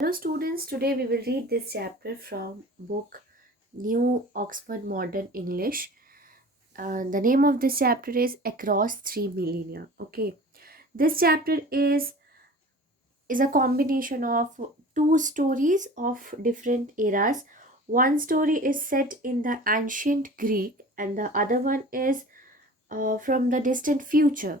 Hello students, today we will read this chapter from book New Oxford Modern English. The name of this chapter is Across Three Millennia. Okay, this chapter is a combination of two stories of different eras. One story is set in the ancient Greek and the other one is from the distant future.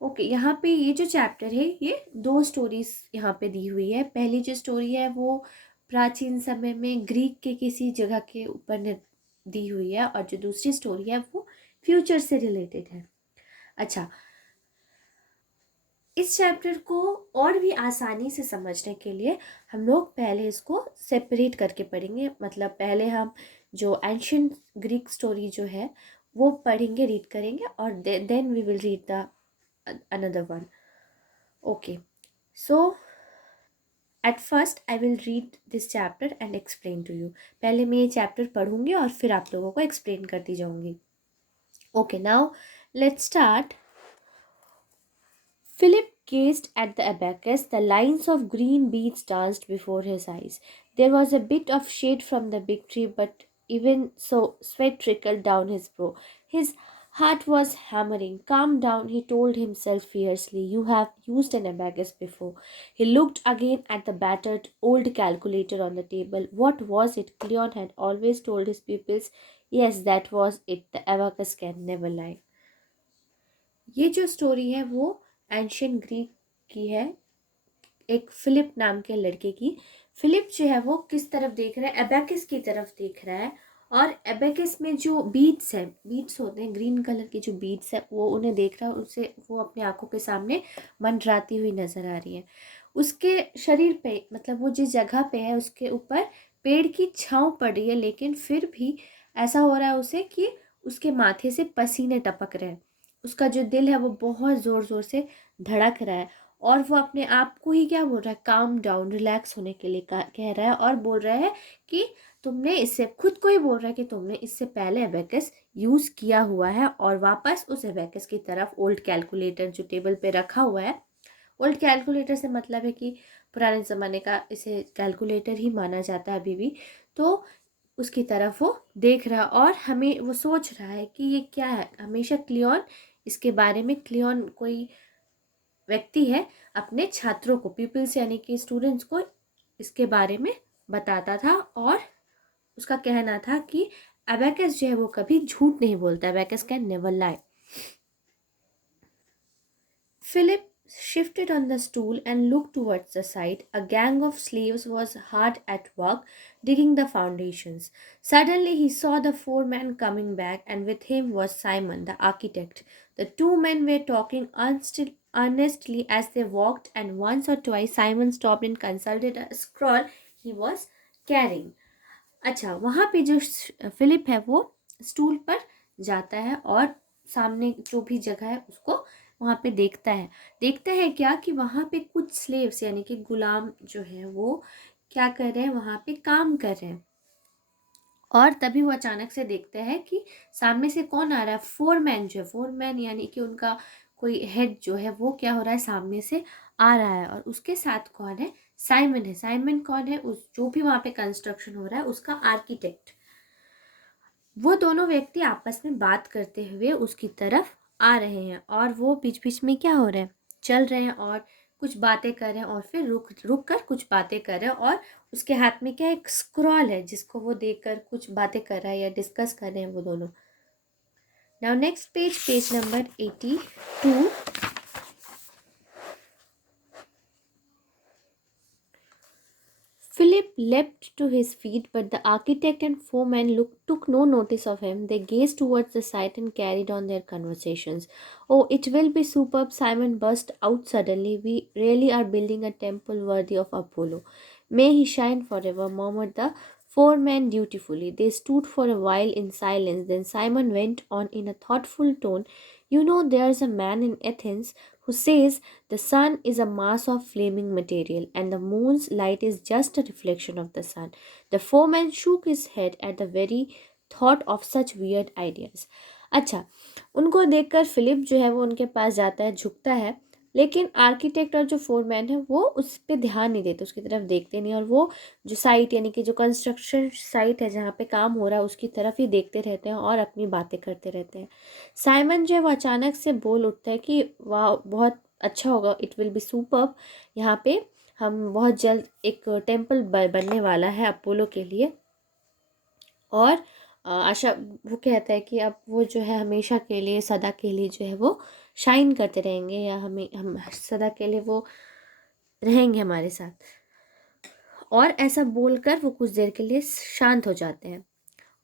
Okay यहाँ पे ये जो chapter है ये दो stories यहाँ पे दी हुई है। पहली जो स्टोरी है वो प्राचीन समय में ग्रीक के किसी जगह के ऊपर दी हुई है और जो दूसरी स्टोरी है वो फ्यूचर से रिलेटेड है। अच्छा, इस चैप्टर को और भी आसानी से समझने के लिए हम लोग पहले इसको सेपरेट करके पढ़ेंगे। मतलब पहले हम जो एंशियंट ग्रीक स्टोरी जो है वो पढ़ेंगे, रीड करेंगे और then we will read the another one. Okay, so at first I will read this chapter and explain to you. पहले मैं ये चैप्टर पढ़ूंगी और फिर आप लोगों को एक्सप्लेन करती जाऊंगी. Okay, now let's start. Philip gazed at the abacus. The lines of green beads danced before his eyes. There was a bit of shade from the big tree, but even so, sweat trickled down his brow. His heart was hammering. Calm down, he told himself fiercely. You have used an abacus before. He looked again at the battered old calculator on the table. What was it? Cleon had always told his pupils. Yes, that was it. The abacus can never lie. ये जो story है वो ancient Greek की है, एक Philip नाम के लड़के की। फिलिप जो है वो किस तरफ देख रहा है? एबेकस की तरफ देख रहा है और एबेकस में जो बीड्स है, बीड्स होते हैं ग्रीन कलर के जो बीड्स है, वो उन्हें देख रहा है। उसे वो अपनी आंखों के सामने मंडराती हुई नजर आ रही है। उसके शरीर पे, मतलब वो जिस जगह पे है उसके ऊपर पेड़ की छांव पड़ रही है, लेकिन फिर भी ऐसा हो रहा है उसे कि उसके माथे से पसीने टपक रहे हैं। उसका जो दिल है वो बहुत ज़ोर ज़ोर से धड़क रहा है और वो अपने आप को ही क्या बोल रहा है? काम डाउन, रिलैक्स होने के लिए कह रहा है और बोल रहा है कि तुमने इससे, खुद को ही बोल रहा है कि तुमने इससे पहले एबेकस यूज़ किया हुआ है। और वापस उस एबेकस की तरफ ओल्ड कैलकुलेटर जो टेबल पे रखा हुआ है, ओल्ड कैलकुलेटर से मतलब है कि पुराने ज़माने का, इसे कैलकुलेटर ही माना जाता है अभी भी, तो उसकी तरफ वो देख रहा और हमें वो सोच रहा है कि ये क्या है। हमेशा क्लियन इसके बारे में, क्लियन कोई व्यक्ति है, अपने छात्रों को, पीपल्स यानी कि स्टूडेंट्स को इसके बारे में बताता था और उसका कहना था कि एबेकस जो है वो कभी झूठ नहीं बोलता, abacus can never lie. Philip shifted on the stool and looked towards the side. A gang of slaves was hard at work digging the foundations. Suddenly he saw the foreman coming back, and with him was Simon, the architect. The two men were talking earnestly as they walked, and once or twice Simon stopped and consulted a scroll he was carrying. अच्छा, वहाँ पे जो Philip है वो stool पर जाता है और सामने जो भी जगह है उसको वहाँ पे देखता है क्या कि वहाँ पे कुछ स्लेव्स यानी कि गुलाम जो है वो क्या कर रहे हैं, वहाँ पे काम कर रहे हैं। और तभी वो अचानक से देखता है कि सामने से कौन आ रहा है? फोरमैन जो है, फोरमैन यानी कि उनका कोई हेड जो है वो क्या हो रहा है? सामने से आ रहा है। और उसके साथ कौन है? साइमन है। साइमन कौन है? उस जो भी वहाँ पे कंस्ट्रक्शन हो रहा है उसका आर्किटेक्ट। वो दोनों व्यक्ति आपस में बात करते हुए उसकी तरफ आ रहे हैं और वो बीच बीच में क्या हो रहा है? चल रहे हैं और कुछ बातें कर रहे हैं और फिर रुक रुक कर कुछ बातें कर रहे हैं। और उसके हाथ में क्या, एक स्क्रॉल है जिसको वो देखकर कुछ बातें कर रहा है या डिस्कस कर रहे हैं वो दोनों। Now next page, page number 82. Philip leapt to his feet, but the architect and foreman took no notice of him. They gazed towards the site and carried on their conversations. Oh, it will be superb, Simon burst out suddenly. We really are building a temple worthy of Apollo. May he shine forever, murmured the foreman dutifully. They stood for a while in silence. Then Simon went on in a thoughtful tone. You know, there's a man in Athens who says the sun is a mass of flaming material and the moon's light is just a reflection of the sun. The foreman shook his head at the very thought of such weird ideas. अच्छा, उनको देखकर Philip जो है वो उनके पास जाता है, झुकता है लेकिन आर्किटेक्ट और जो फोरमैन है वो उस पे ध्यान नहीं देते, उसकी तरफ देखते नहीं, और वो जो साइट यानी कि जो कंस्ट्रक्शन साइट है जहाँ पे काम हो रहा है उसकी तरफ ही देखते रहते हैं और अपनी बातें करते रहते हैं। साइमन जो है वो अचानक से बोल उठता है कि वाह, बहुत अच्छा होगा, इट विल बी सुपर्ब, यहाँ पे हम बहुत जल्द एक टेम्पल बनने वाला है अपोलो के लिए। और आशा, वो कहता है कि अब वो जो है हमेशा के लिए, सदा के लिए जो है वो शाइन करते रहेंगे, या हमें हम सदा के लिए वो रहेंगे हमारे साथ। और ऐसा बोलकर वो कुछ देर के लिए शांत हो जाते हैं।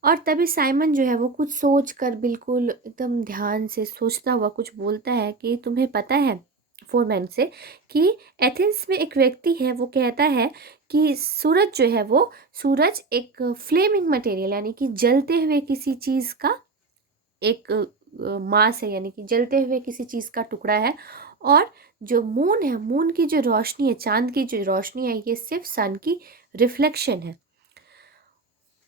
और तभी साइमन जो है वो कुछ सोच कर, बिल्कुल एकदम ध्यान से सोचता हुआ कुछ बोलता है कि तुम्हें पता है, फोरमैन से, कि एथेंस में एक व्यक्ति है, वो कहता है कि सूरज जो है वो, सूरज एक फ्लेमिंग मटेरियल यानी कि जलते हुए किसी चीज़ का एक मास है, यानी कि जलते हुए किसी चीज़ का टुकड़ा है। और जो मून है, मून की जो रोशनी है, चांद की जो रोशनी है, ये सिर्फ सन की रिफ्लेक्शन है।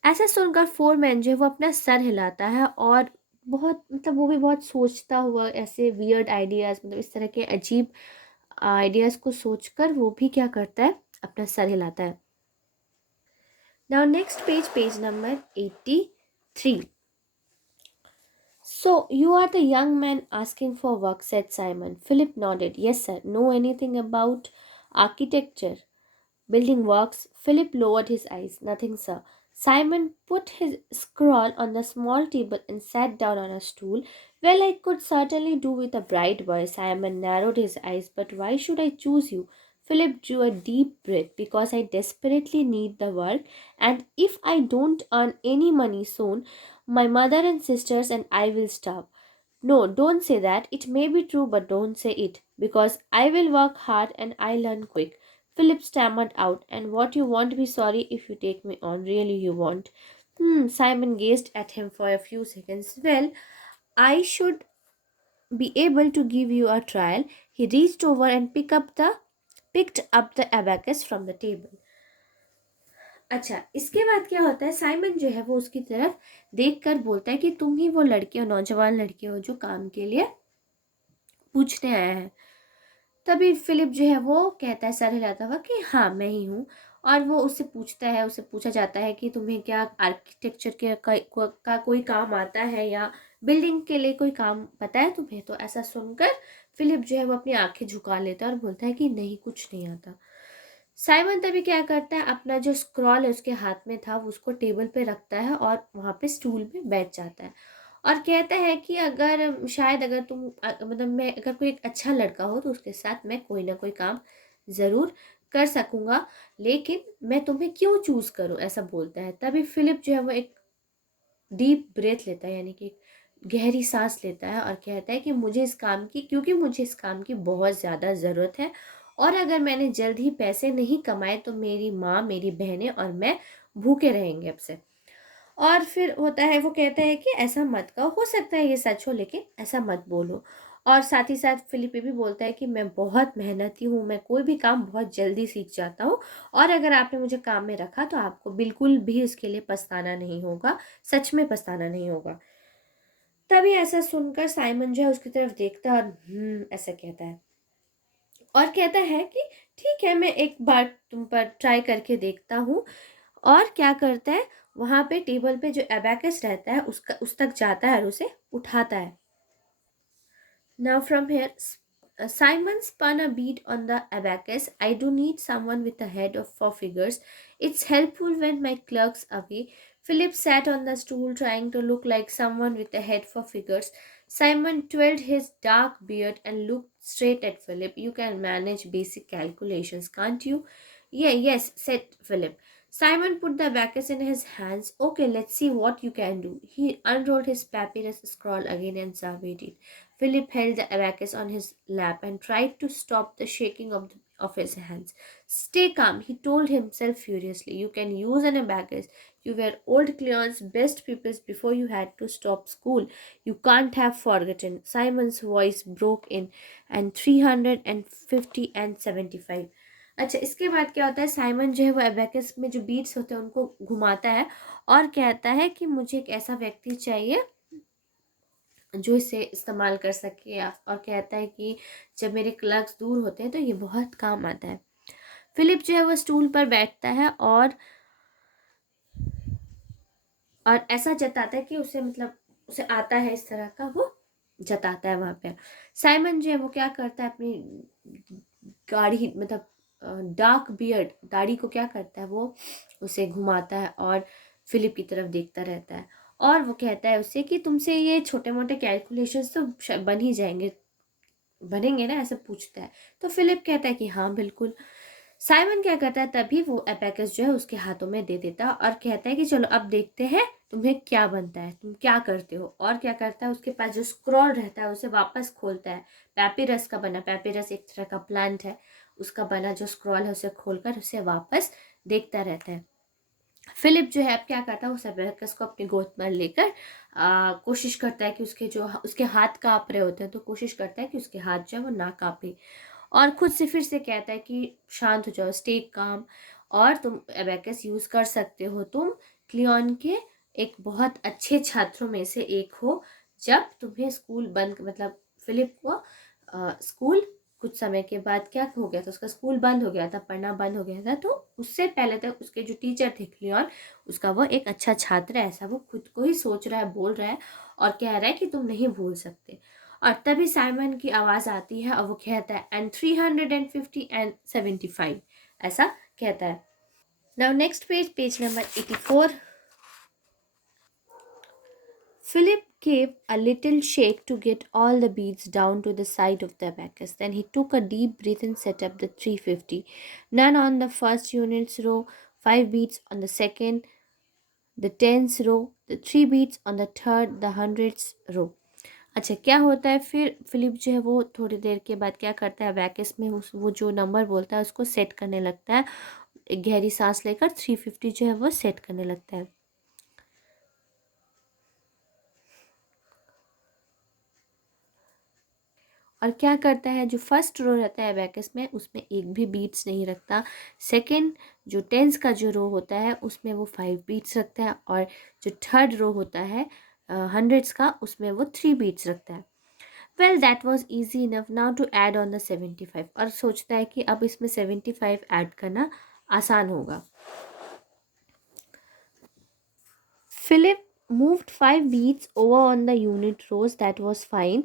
ऐसा सुनकर फोरमैन जो है वो अपना सर हिलाता है, और बहुत, मतलब वो भी बहुत सोचता हुआ ऐसे वियर्ड आइडियाज़, मतलब इस तरह के अजीब आइडियाज़ को सोचकर वो भी क्या करता है, अपना सर हिलाता है। Now next page, page number 83। So, you are the young man asking for work, said Simon. Philip nodded. Yes, sir. Know anything about architecture? Building works? Philip lowered his eyes. Nothing, sir. Simon put his scroll on the small table and sat down on a stool. Well, I could certainly do with a bright boy. Simon narrowed his eyes. But why should I choose you? Philip drew a deep breath. Because I desperately need the work, and if I don't earn any money soon, my mother and sisters and I will starve. No, don't say that. It may be true, but don't say it. Because I will work hard and I learn quick. Philip stammered out, and what you won't be sorry if you take me on. Really, you won't. Simon gazed at him for a few seconds. Well, I should be able to give you a trial. He reached over and picked up the abacus from the table. अच्छा, इसके बाद क्या होता है, Simon जो है वो उसकी तरफ देखकर बोलता है कि तुम ही वो लड़के हो, नौजवान लड़के हो जो काम के लिए पूछने आया है। तभी फिलिप जो है वो कहता है सर हिलाता हुआ कि हाँ, मैं ही हूँ। और वो उससे पूछता है, उससे पूछा जाता है कि तुम्हें क्या आर्किटेक्चर के का कोई काम आता है, या बिल्डिंग के लिए कोई काम पता है तुम्हें। तो ऐसा सुनकर फिलिप जो है वो अपनी आंखें झुका लेता है और बोलता है कि नहीं, कुछ नहीं आता। साइमन तभी क्या करता है, अपना जो स्क्रॉल है उसके हाथ में था वो उसको टेबल पे रखता है और वहाँ पे स्टूल पे बैठ जाता है। और कहता है कि अगर शायद अगर तुम मतलब मैं अगर कोई एक अच्छा लड़का हो तो उसके साथ मैं कोई ना कोई काम ज़रूर कर सकूँगा, लेकिन मैं तुम्हें क्यों चूज़ करूँ, ऐसा बोलता है। तभी फिलिप जो है वो एक डीप ब्रेथ लेता है, यानी कि गहरी सांस लेता है, और कहता है कि मुझे इस काम की, क्योंकि मुझे इस काम की बहुत ज़्यादा ज़रूरत है, और अगर मैंने जल्द ही पैसे नहीं कमाए तो मेरी माँ, मेरी बहनें और मैं भूखे रहेंगे अब से। और फिर होता है, वो कहता है कि ऐसा मत कहो, हो सकता है ये सच हो लेकिन ऐसा मत बोलो। और साथ ही साथ फिलिप ये भी बोलता है कि मैं बहुत मेहनती हूँ, मैं कोई भी काम बहुत जल्दी सीख जाता हूँ, और अगर आपने मुझे काम में रखा तो आपको बिल्कुल भी इसके लिए पछताना नहीं होगा, सच में पछताना नहीं होगा। तभी ऐसा सुनकर साइमन जो है उसकी तरफ देखता है और ऐसा कहता है, और कहता है कि ठीक है, मैं एक बार तुम पर ट्राई करके देखता हूँ। और क्या करता है, वहाँ पे टेबल पे जो एबैकस रहता है उसका उस तक जाता है और उसे उठाता है। Now from here, Simon spun a bead on the abacus. I do need someone with a head of four figures. It's helpful when my clerk's away. Philip sat on the stool trying to look like someone with a head for figures. Simon twirled his dark beard and looked straight at Philip. You can manage basic calculations, can't you? Yeah, yes, said Philip. Simon put the abacus in his hands. Okay, let's see what you can do. He unrolled his papyrus scroll again and surveyed it. Philip held the abacus on his lap and tried to stop the shaking of his hands. Stay calm, he told himself furiously. You can use an abacus. You were old Cleon's best pupils before you had to stop school. You can't have forgotten. Simon's voice broke in, and 350 and 75. अच्छा, इसके बाद क्या होता है, Simon जो है वो abacus में जो बीट्स होते हैं उनको घुमाता है और कहता है कि मुझे एक ऐसा व्यक्ति चाहिए जो इसे इस्तेमाल कर सके, और कहता है कि जब मेरे क्लर्क्स दूर होते हैं तो ये बहुत काम आता है। फिलिप जो है वो स्टूल पर बैठता है और ऐसा जताता है कि उसे मतलब उसे आता है इस तरह का, वो जताता है वहां पे। साइमन जो है वो क्या करता है, अपनी गाढ़ी मतलब डार्क बियर्ड दाढ़ी को क्या करता है, वो उसे घुमाता है और फिलिप की तरफ देखता रहता है। और वो कहता है उससे कि तुमसे ये छोटे मोटे कैलकुलेशंस तो बन ही जाएंगे, बनेंगे ना, ऐसा पूछता है। तो फिलिप कहता है कि हाँ बिल्कुल। साइमन क्या करता है, तभी वो एबेकस जो है उसके हाथों में दे देता है और कहता है कि चलो अब देखते हैं तुम्हें क्या बनता है, तुम क्या करते हो। और क्या करता है, उसके पास जो स्क्रॉल रहता है उसे वापस खोलता है। पैपिरस का बना, पैपिरस एक तरह का प्लांट है, उसका बना जो स्क्रॉल है उसे खोलकर उसे वापस देखता रहता है। फिलिप जो है अब क्या करता है, वो एबेकस को अपनी गोद में लेकर कोशिश करता है कि उसके हाथ कांप रहे होते हैं तो कोशिश करता है कि उसके हाथ जो है वो ना कांपे, और खुद से फिर से कहता है कि शांत हो जाओ, स्टे काम, और तुम एबेकस यूज कर सकते हो, तुम क्लियन के एक बहुत अच्छे छात्रों में से एक हो। जब तुम्हें स्कूल बंद मतलब फिलिप को स्कूल कुछ समय के बाद क्या हो गया था, उसका स्कूल बंद हो गया था, पढ़ना बंद हो गया था, तो उससे पहले तक उसके जो टीचर थे क्लियन, उसका वो एक अच्छा छात्र है, ऐसा वो खुद को ही सोच रहा है, बोल रहा है, और कह रहा है कि तुम नहीं भूल सकते। और तभी साइमन की आवाज आती है और वो कहता है एंड 350 एंड 75, ऐसा कहता है। Now next page, page number 84। Philip gave a little shake to get all the beads down to the side of the abacus. Then he took a deep breath and set up the 350. None on the first unit's row, 5 beads on the second, the tens row, the 3 beads on the third, the hundreds row. अच्छा, क्या होता है फिर, Philip जो है वो थोड़ी देर के बाद क्या करता है, अबैकस में वो जो नंबर बोलता है उसको सेट करने लगता है। एक गहरी सांस लेकर 350 जो है वो सेट करने लगता है। और क्या करता है, जो फर्स्ट रो रहता है अबैकस में उसमें एक भी बीट्स नहीं रखता। सेकंड जो टेंस का जो रो होता है उसमें वो 5 बीट्स रखता है, और जो थर्ड रो होता है हंड्रेड्स का, उसमें वो 3 बीट्स रखता है। Well that was easy enough now to add on the 75, और सोचता है कि अब इसमें 75 ऐड करना आसान होगा। Philip moved 5 beats over on the unit rows, that was fine.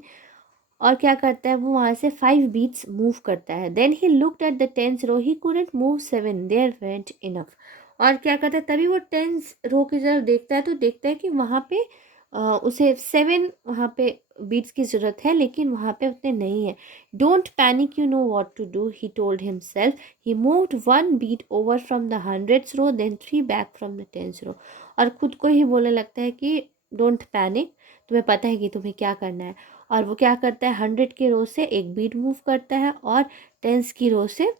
और क्या करता है, वो वहाँ से 5 beats मूव करता है। Then he looked at the tens row, he couldn't move 7, there went enough. और क्या करता है, तभी वो टेंस रो की तरफ देखता है तो देखता है कि वहाँ पे उसे 7 वहाँ पे बीट्स की ज़रूरत है, लेकिन वहाँ पे उतने नहीं है। Don't panic, you know what to do, he told himself. He moved 1 bead over from the hundreds row, then 3 back from the tens row. और खुद को ही बोलने लगता है कि डोंट पैनिक, तुम्हें पता है कि तुम्हें क्या करना है। और वो क्या करता है, 100 की रो से एक बीट मूव करता है और टेंस की रो से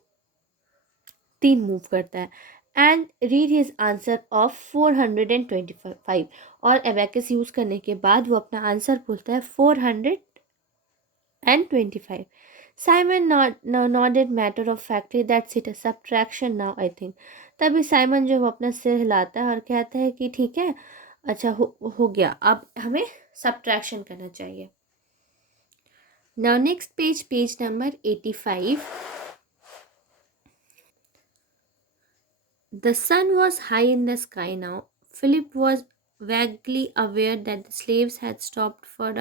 3 मूव करता है। And read his answer of 425। और एबैकस यूज करने के बाद वो अपना आंसर बोलता है 425। Simon nodded matter of factory, that's it, subtraction now I think. तभी साइमन जो वो अपना सिर हिलाता है और कहता है कि ठीक है, अच्छा हो गया, अब हमें सब्ट्रैक्शन करना चाहिए। Now next page, page number 85। The sun was high in the sky now. Philip was vaguely aware that the slaves had stopped for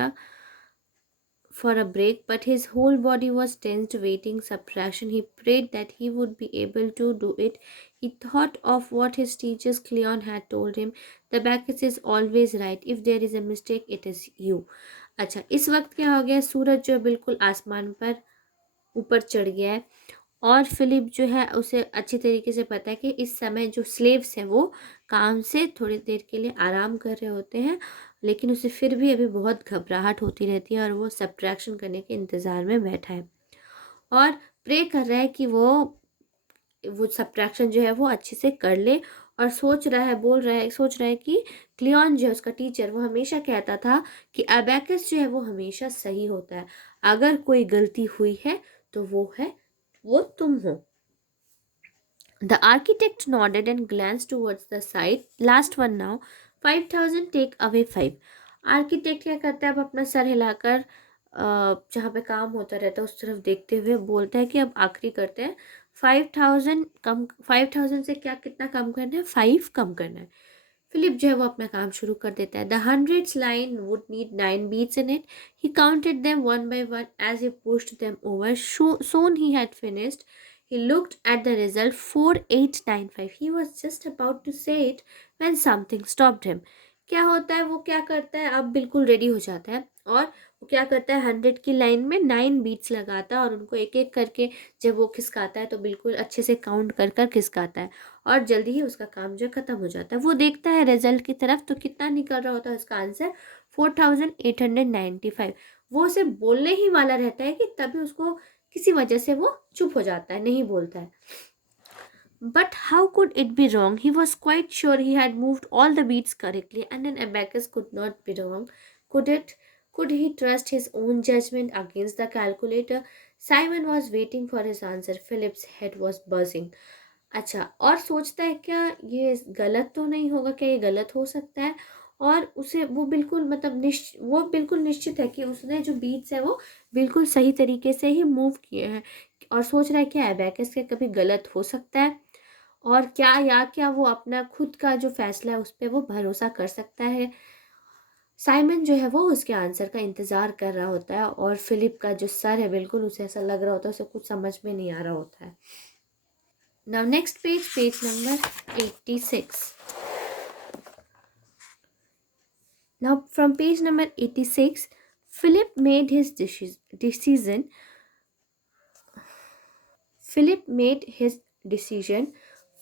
a break, but his whole body was tensed, waiting subtraction. He prayed that he would be able to do it. He thought of what his teachers Cleon had told him. The Bacchus is always right. If there is a mistake, it is you. अच्छा, इस वक्त क्या हो गया, सूरज जो बिल्कुल आसमान पर ऊपर चढ़ गया है, और फिलिप जो है उसे अच्छी तरीके से पता है कि इस समय जो स्लेव्स हैं वो काम से थोड़ी देर के लिए आराम कर रहे होते हैं, लेकिन उसे फिर भी अभी बहुत घबराहट होती रहती है और वो सब्ट्रैक्शन करने के इंतज़ार में बैठा है और प्रे कर रहा है कि वो सब्ट्रैक्शन जो है वो अच्छे से कर ले। और सोच रहा है, बोल रहा है, सोच रहा है कि क्लियन जो है उसका टीचर, वो हमेशा कहता था कि अबैकस जो है वो हमेशा सही होता है, अगर कोई गलती हुई है तो वो तुम हो। The architect nodded and glanced towards the side. Last one now. 5,000 take away 5. Architect क्या करता है, अब अपना सर हिलाकर जहाँ पे काम होता रहता है उस तरफ देखते हुए बोलता है कि अब आखिरी करते हैं, 5,000 कम, 5,000 से क्या कितना कम करना है, 5 कम करना है। फिलिप जो है वो अपना काम शुरू कर देता है। The hundreds line would need 9 beats in it. He counted them one by one as he pushed them over. Soon he had finished. He looked at the result, 4895. He was just about to say it when something stopped him. क्या होता है, वो क्या करता है, अब बिल्कुल ready हो जाता है और वो क्या करता है, 100 की लाइन में 9 बीट्स लगाता है और उनको एक एक करके जब वो खिसकाता है तो बिल्कुल अच्छे से काउंट कर कर खिसकाता है और जल्दी ही उसका काम जो ख़त्म हो जाता है। वो देखता है रिजल्ट की तरफ तो कितना निकल रहा होता है उसका आंसर, 4,895। वो उसे बोलने ही वाला रहता है कि तभी उसको किसी वजह से वो चुप हो जाता है, नहीं बोलता है। But how could it be wrong? He was quite sure he had moved all the beats correctly, and an abacus could not be wrong. Could it? Could he trust his own judgment against the calculator? Simon was waiting for his answer. Philip's head was buzzing. अच्छा, और सोचता है क्या ये गलत तो नहीं होगा, क्या ये गलत हो सकता है? और उसे वो बिल्कुल मतलब वो बिल्कुल निश्चित है कि उसने जो बीट्स है वो बिल्कुल सही तरीके से ही मूव किए हैं और सोच रहा है कि एबेकस के कभी गलत हो सकता है और क्या वो अपना खुद का जो फैसला है उस पर वो भरोसा कर सकता है। साइमन जो है वो उसके आंसर का इंतज़ार कर रहा होता है और फिलिप का जो सर है बिल्कुल उसे ऐसा लग रहा होता है उसे कुछ समझ में नहीं आ रहा होता है। Now next page, page number 86। Now from page number 86, Philip made his decision. Philip made his decision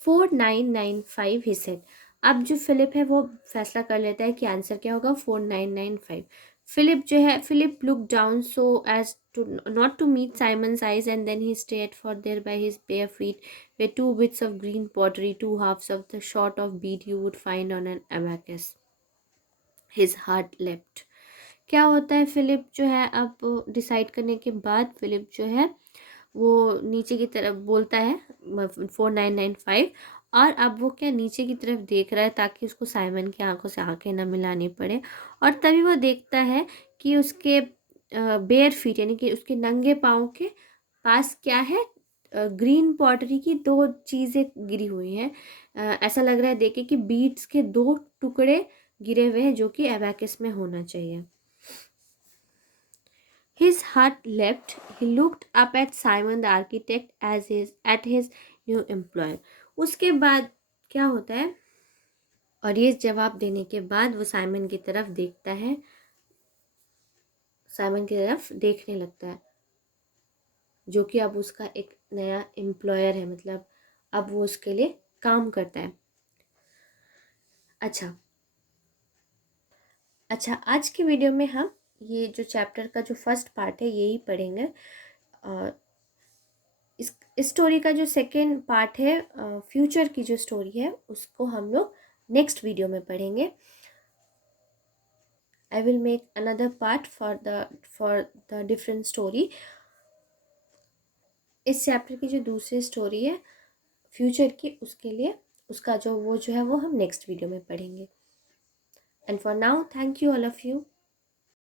4995, he said. अब जो फिलिप है वो फैसला कर लेता है कि आंसर क्या होगा, 4995। फिलिप जो है, Philip look down so as to not to meet Simon's eyes and then he stared for there by his bare feet were two bits of green pottery, two halves of the sort of bead you would find on an abacus. His heart leapt. क्या होता है, Philip जो है अब decide करने के बाद Philip जो है वो नीचे की तरफ बोलता है 4995, और अब वो क्या नीचे की तरफ देख रहा है ताकि उसको साइमन की आंखों से आंखें ना मिलानी पड़े। और तभी वो देखता है कि उसके बेयर फीट यानी कि उसके नंगे पाँव के पास क्या है, ग्रीन पॉटरी की दो चीज़ें गिरी हुई हैं। ऐसा लग रहा है देखे कि बीट्स के दो टुकड़े गिरे हुए हैं जो कि एबैकस में होना चाहिए। His heart leapt. He looked up at Simon the architect as at his new employer. उसके बाद क्या होता है, और ये जवाब देने के बाद वो साइमन की तरफ देखता है, साइमन की तरफ देखने लगता है जो कि अब उसका एक नया एम्प्लॉयर है, मतलब अब वो उसके लिए काम करता है। अच्छा अच्छा, आज की वीडियो में हम ये जो चैप्टर का जो फर्स्ट पार्ट है यही पढ़ेंगे। इस स्टोरी का जो सेकेंड पार्ट है, फ्यूचर की जो स्टोरी है उसको हम लोग नेक्स्ट वीडियो में पढ़ेंगे। I will make another part for the different story. इस चैप्टर की जो दूसरी स्टोरी है फ्यूचर की, उसके लिए उसका जो है वो हम नेक्स्ट वीडियो में पढ़ेंगे। And for now, thank you all of you.